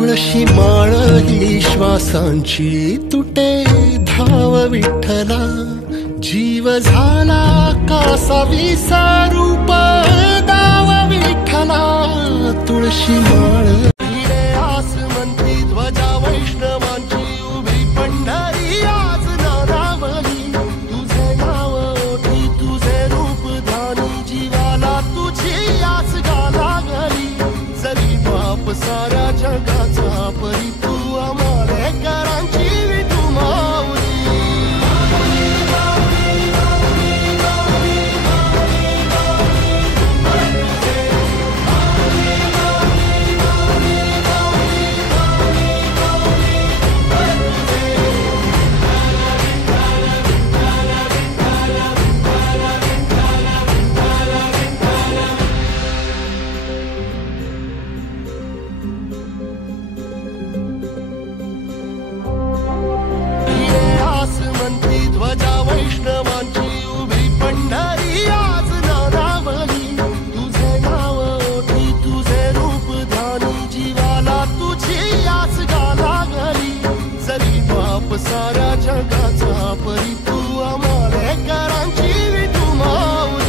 तुळशी माळ ही श्वासांची तुटे धाव विठ्ठला, जीव झाला कासा विसारूप दाव विठ्ठला। तुळशी माळ हिरे आसमंती ध्वजा वैष्णवांची उभी पंढरी आज नारावली, तुझे नाव ओठी तुझे रूप ध्यानी जीवाला तुझी आस गाला गली। जरी बाप साऱ्या जगाचा परी तू आमालेकरांची विठू माऊली। ध्वजा वैष्णवांची उभी पंढरी आज नारावली, तुझे नाव ओठी तुझे रूप ध्यानी जीवाला तुझी आस गाला गली। जरी बाप साऱ्या जगाचा परी तू आमालेकरांची विठू माऊली।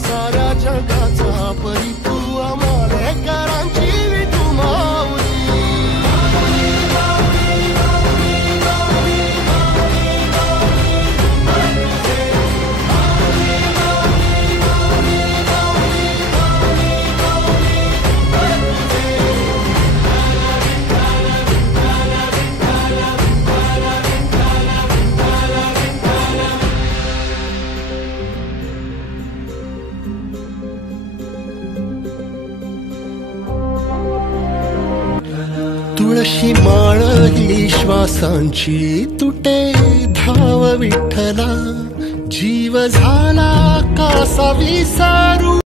साऱ्या जगाचा परी तू आमालेकरांची विठू माऊली। तुळशी माळ ही श्वासांची तुटे धाव विठ्ठला, जीव झाला कासा विसारू